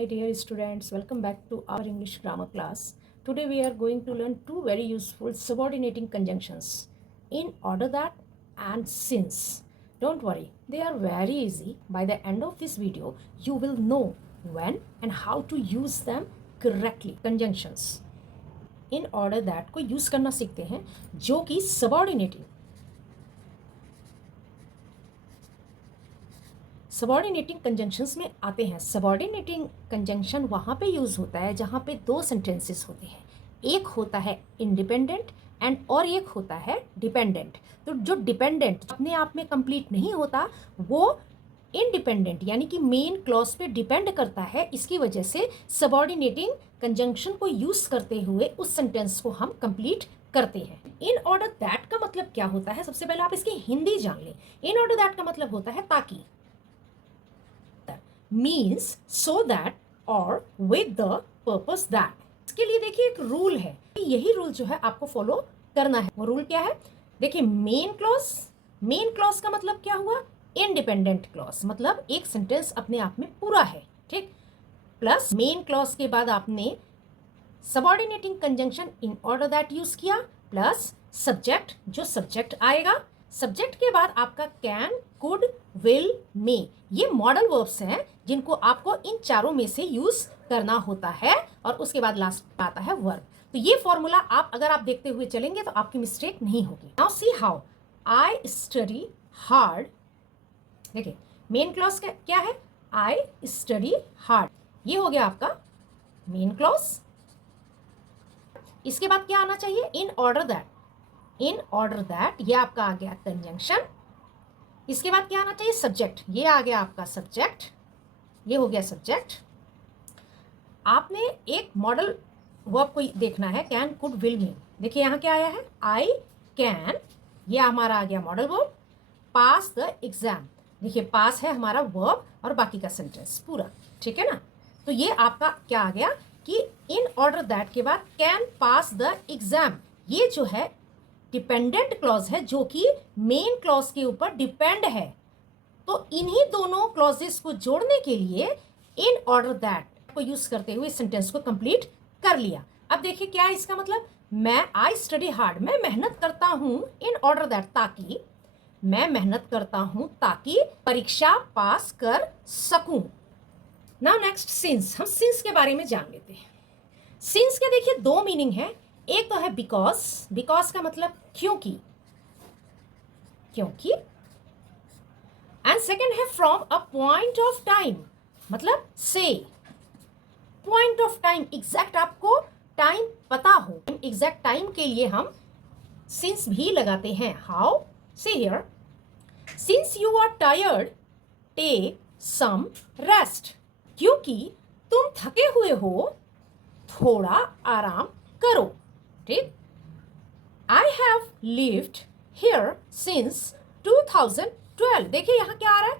my dear students, welcome back to our English grammar class. Today we are going to learn two very useful subordinating conjunctions, in order that and since. Don't worry, they are very easy. By the end of this video, you will know when and how to use them correctly. Conjunctions in order that को use करना सीखते हैं, जो कि subordinating conjunctions में आते हैं। Subordinating conjunction वहाँ पे यूज़ होता है जहाँ पे दो सेंटेंसेस होते हैं, एक होता है इंडिपेंडेंट एंड और एक होता है डिपेंडेंट। तो जो डिपेंडेंट अपने आप में कंप्लीट नहीं होता वो इंडिपेंडेंट यानी कि मेन क्लॉज पे डिपेंड करता है। इसकी वजह से सबॉर्डिनेटिंग कंजंक्शन को यूज़ करते हुए उस सेंटेंस को हम कंप्लीट करते हैं। इन ऑर्डर दैट का मतलब क्या होता है, सबसे पहले आप इसकी हिंदी जान लें। इन ऑर्डर दैट का मतलब होता है ताकि, means so that or with the purpose that। इसके लिए देखिए एक रूल है, यही रूल जो है आपको फॉलो करना है। वो रूल क्या है, देखिए मेन क्लॉज का मतलब क्या हुआ, इंडिपेंडेंट क्लॉज, मतलब एक सेंटेंस अपने आप में पूरा है, ठीक। प्लस मेन क्लॉज के बाद आपने subordinating conjunction in order that use किया, प्लस सब्जेक्ट, जो सब्जेक्ट आएगा, सब्जेक्ट के बाद आपका कैन, कुड, विल, मे, ये मॉडल वर्ब्स हैं जिनको आपको इन चारों में से यूज करना होता है, और उसके बाद लास्ट आता है वर्ब। तो ये फॉर्मूला आप अगर आप देखते हुए चलेंगे तो आपकी मिस्टेक नहीं होगी। Now see how, I study hard. देखिए मेन क्लॉज क्या है, आई स्टडी हार्ड, ये हो गया आपका मेन क्लॉज। इसके बाद क्या आना चाहिए, इन order that. In order that ये आपका आ गया कंजंक्शन। इसके बाद क्या आना चाहिए, सब्जेक्ट, ये आ गया आपका सब्जेक्ट, ये हो गया सब्जेक्ट। आपने एक मॉडल वर्ब को देखना है, कैन, कुड, विल, मे। देखिए यहाँ क्या आया है, आई कैन, ये हमारा आ गया modal verb. Pass the exam, देखिए पास है हमारा वर्ब और बाकी का सेंटेंस पूरा, ठीक है ना। तो ये आपका क्या आ गया कि इन ऑर्डर दैट के बाद कैन पास द एग्जाम, ये जो है डिपेंडेंट क्लॉज है जो कि मेन क्लॉज के ऊपर डिपेंड है। तो इन्हीं दोनों क्लॉजेस को जोड़ने के लिए इन ऑर्डर दैट को यूज करते हुए सेंटेंस को कंप्लीट कर लिया। अब देखिए क्या है इसका मतलब, मैं आई स्टडी हार्ड, मैं मेहनत करता हूं, इन ऑर्डर दैट ताकि, मैं मेहनत करता हूं ताकि परीक्षा पास कर सकूं। नाउ नेक्स्ट सिंस, हम सिंस के बारे में जान लेते हैं। सिंस के देखिए दो मीनिंग है, एक तो है बिकॉज, बिकॉज का मतलब क्योंकि, क्योंकि, एंड सेकेंड है from a point of time, मतलब से। पॉइंट ऑफ टाइम, एग्जैक्ट आपको टाइम पता हो, एग्जैक्ट टाइम के लिए हम सिंस भी लगाते हैं। How, see here, since you are tired take some rest, क्योंकि तुम थके हुए हो थोड़ा आराम करो, ठीक। I have lived here since 2012, देखिए यहाँ क्या आ रहा है,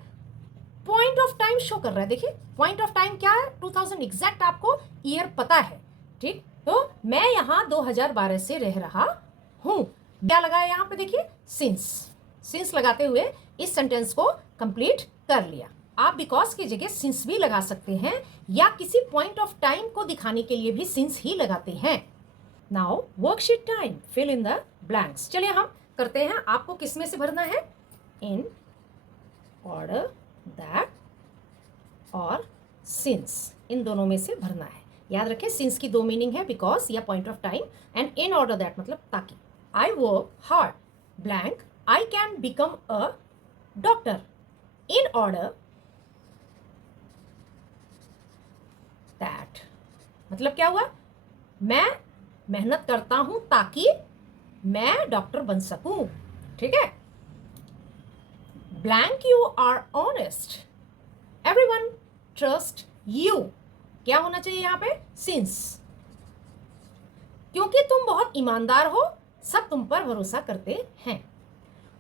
पॉइंट ऑफ टाइम शो कर रहा है। देखिए पॉइंट ऑफ टाइम क्या है, 2000, एग्जैक्ट आपको ईयर पता है, ठीक। तो मैं यहाँ 2012 से रह रहा हूँ, क्या लगाया यहाँ पे, देखिए सिंस, सिंस लगाते हुए इस सेंटेंस को कंप्लीट कर लिया। आप बिकॉज की जगह सिंस भी लगा सकते हैं, या किसी पॉइंट ऑफ टाइम को दिखाने के लिए भी सिंस ही लगाते हैं। Now worksheet time, fill in the blanks. चलिए हम करते हैं, आपको किस में से भरना है, इन ऑर्डर दैट और सिंस, इन दोनों में से भरना है। याद रखें सिंस की दो मीनिंग है, बिकॉज या point of time, and in order that मतलब ताकि। I work hard blank, I can become a doctor, in order that मतलब क्या हुआ, मैं मेहनत करता हूं ताकि मैं डॉक्टर बन सकूं, ठीक है। Blank you are honest, everyone trust you, क्या होना चाहिए यहाँ पे, सिंस, क्योंकि तुम बहुत ईमानदार हो, सब तुम पर भरोसा करते हैं।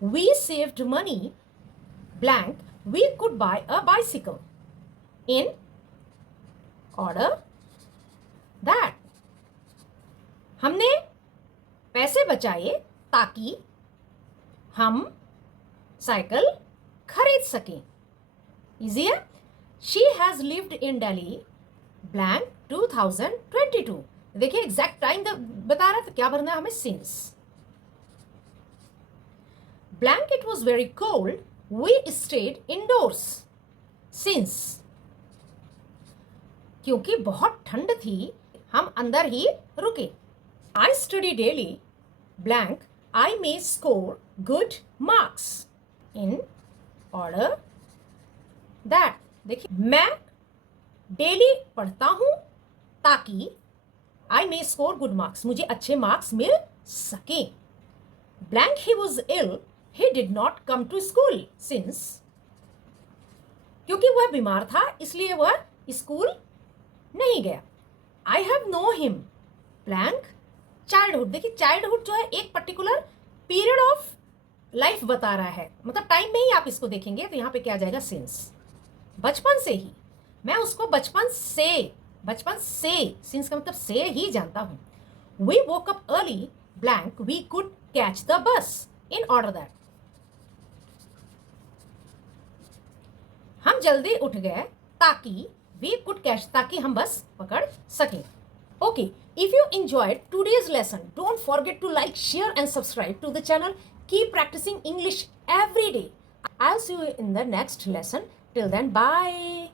We saved money blank, we could buy a bicycle, in order that, हमने पैसे बचाए ताकि हम साइकिल खरीद सकें। इजी है। She has lived in Delhi blank 2022। देखिए एग्जैक्ट टाइम बता रहा है तो क्या भरना है हमें, since. Blank it was very cold we stayed indoors. Since, क्योंकि बहुत ठंड थी हम अंदर ही रुके। I study daily blank I may score good marks in order that. देखिए मैं डेली पढ़ता हूं ताकि I may score good marks, मुझे अच्छे मार्क्स मिल सके। Blank he was ill he did not come to school since, क्योंकि वह बीमार था इसलिए वह स्कूल नहीं गया। I have know him blank childhood. देखिए चाइल्डहुड जो है एक पर्टिकुलर पीरियड ऑफ लाइफ बता रहा है, मतलब टाइम में ही आप इसको देखेंगे तो यहाँ पे क्या आ जाएगा, सिंस। बचपन से ही, मैं उसको बचपन से, सिंस का मतलब से ही जानता हूं। We woke up early blank we could catch the bus in order that. हम जल्दी उठ गए ताकि वी कुड कैच, ताकि हम बस पकड़ सकें। Okay, if you enjoyed today's lesson, don't forget to like, share and subscribe to the channel. Keep practicing English every day. I'll see you in the next lesson. Till then, bye.